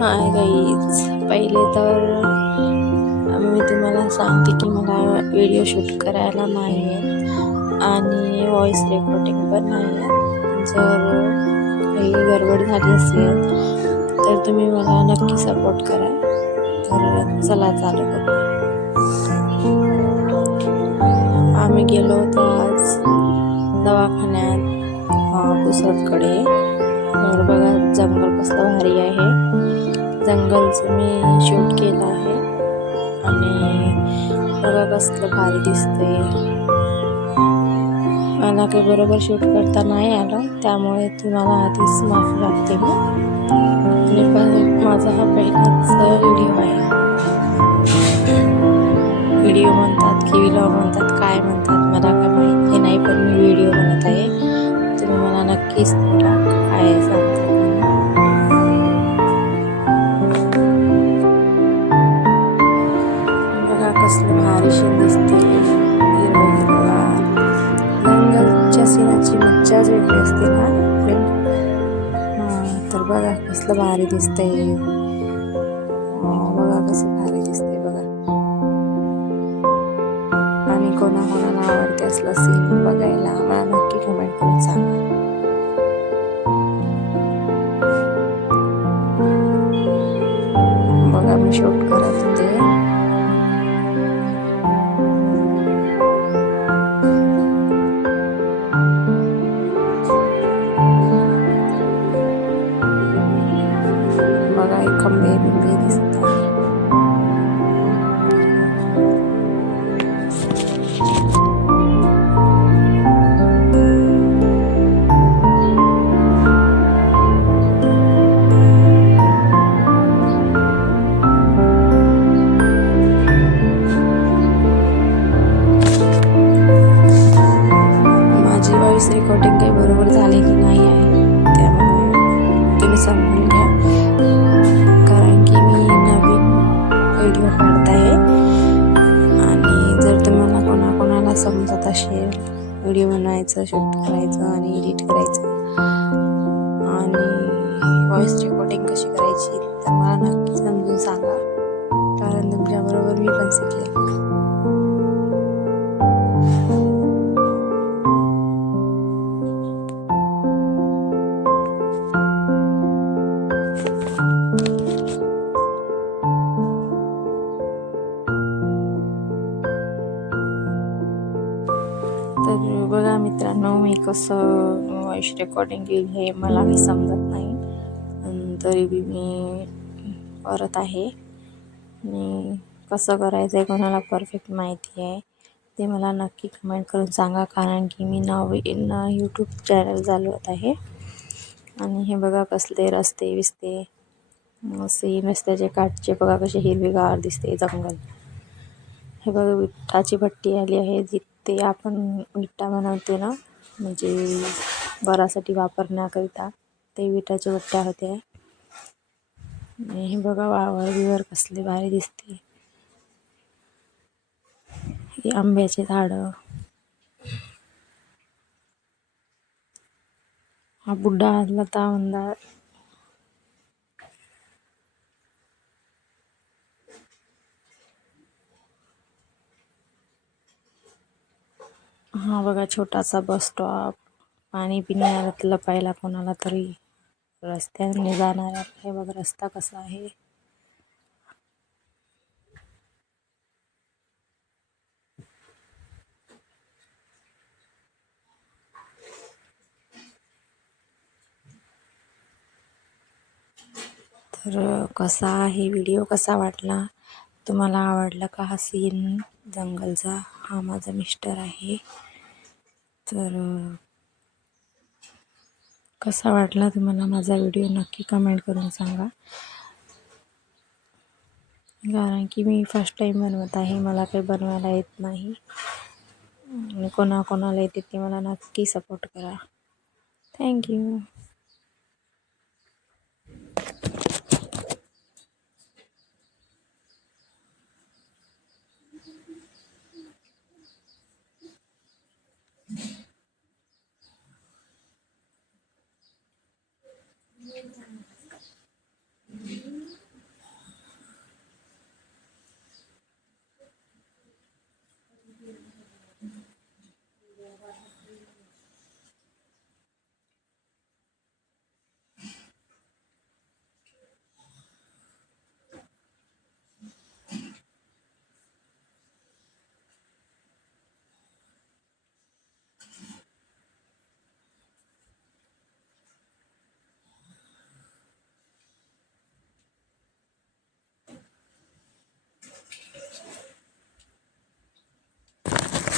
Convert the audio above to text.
Hi guys, पहिले तर मी तुम्हाला सांगते की मला व्हिडिओ शूट करायला नाही आहे आणि व्हॉइस रेकॉर्डिंग पण नाही आहे. जर काही गडबड झाली असेल तर तुम्ही मला नक्की सपोर्ट करा. तर चला चालू करू. आम्ही गेलो होतो आज दवाखान्यात पुसदकडे. तर बघा जंगल कसलं भारी आहे. जंगलचं मी शूट केलं आहे आणि बघा कसलं भारी दिसतंय. मला काही बरोबर शूट करता नाही आलं, त्यामुळे तुम्हाला आधीच माफी मागते मी. आणि माझा हा पहिलाच व्हिडिओ आहे. व्हिडिओ म्हणतात की व्लॉग म्हणतात, काय म्हणतात मला काय माहिती नाही, पण मी व्हिडिओ बनवत आहे. तुम्ही मला नक्कीच बोला काय सांगतात. बघा कसलं भारी शीन दिसते. हिरवं हिरवं जंगलच्या सीनाची मज्जाच वेगळी असते ना फ्रेंड. तर बघा कसलं भारी दिसतंय. बघा कसं भारी दिसतंय बघा. आणि कोणाकोणाला आवडते असलं सीन बघायला मला नक्की कमेंट करून सांगा. बघा मी शूट करत होते. बघा एक खंबे बिंबे दिसतात. माझी व्हॉइस रेकॉर्डिंग काही बरोबर झालेली नाही आहे, त्यामुळे तुम्ही समजून घ्या. कारण की मी नवीन व्हिडिओ काढत आहे आणि जर तुम्हाला कोणाकोणाला समजत असेल व्हिडिओ बनवायचं, शूट करायचं आणि एडिट करायचं आणि व्हॉइस रेकॉर्डिंग कशी करायची तर मला नक्की समजून सांगा, कारण तुमच्याबरोबर मी पण शिकेल. तर बघा मित्रांनो, मी कसं व्हॉइस रेकॉर्डिंग केली हे मला काही समजत नाही, तरी बी मी करत आहे. आणि कसं करायचं आहे कोणाला परफेक्ट माहिती आहे ते मला नक्की कमेंट करून सांगा, कारण की मी नवीन यूट्यूब चॅनल चालवत आहे. आणि हे बघा कसले रस्ते बिस्ते असे, रस्त्याचे काठचे बघा कसे हिरवेगार दिसते जंगल. हे बघा विठाची भट्टी आली आहे, जिथे आपण विटा बनवते ना, म्हणजे घरासाठी वापरण्याकरिता ते विटाच्या भट्ट्या होत्या. हे बघा वावर बिवर कसले भारी दिसते. हे आंब्याचे झाडं. हा बुड्ढा लता मंदार. हा बघा छोटासा बस स्टॉप. पाणी पिण्यात लपायला कोणाला तरी रस्त्याने जाणाऱ्या. हे बघा रस्ता कसा आहे. तर कसा आहे व्हिडिओ, कसा वाटला तुम्हाला, आवडला का हा सीन जंगलचा? हा माझा मिस्टर आहे. तर कसा वाटला तुम्हाला माझा व्हिडिओ नक्की कमेंट करून सांगा, कारण की मी फर्स्ट टाईम बनवत आहे, मला काही बनवायला येत नाही. आणि कोणाकोणाला येते ते मला नक्की सपोर्ट करा. थँक्यू.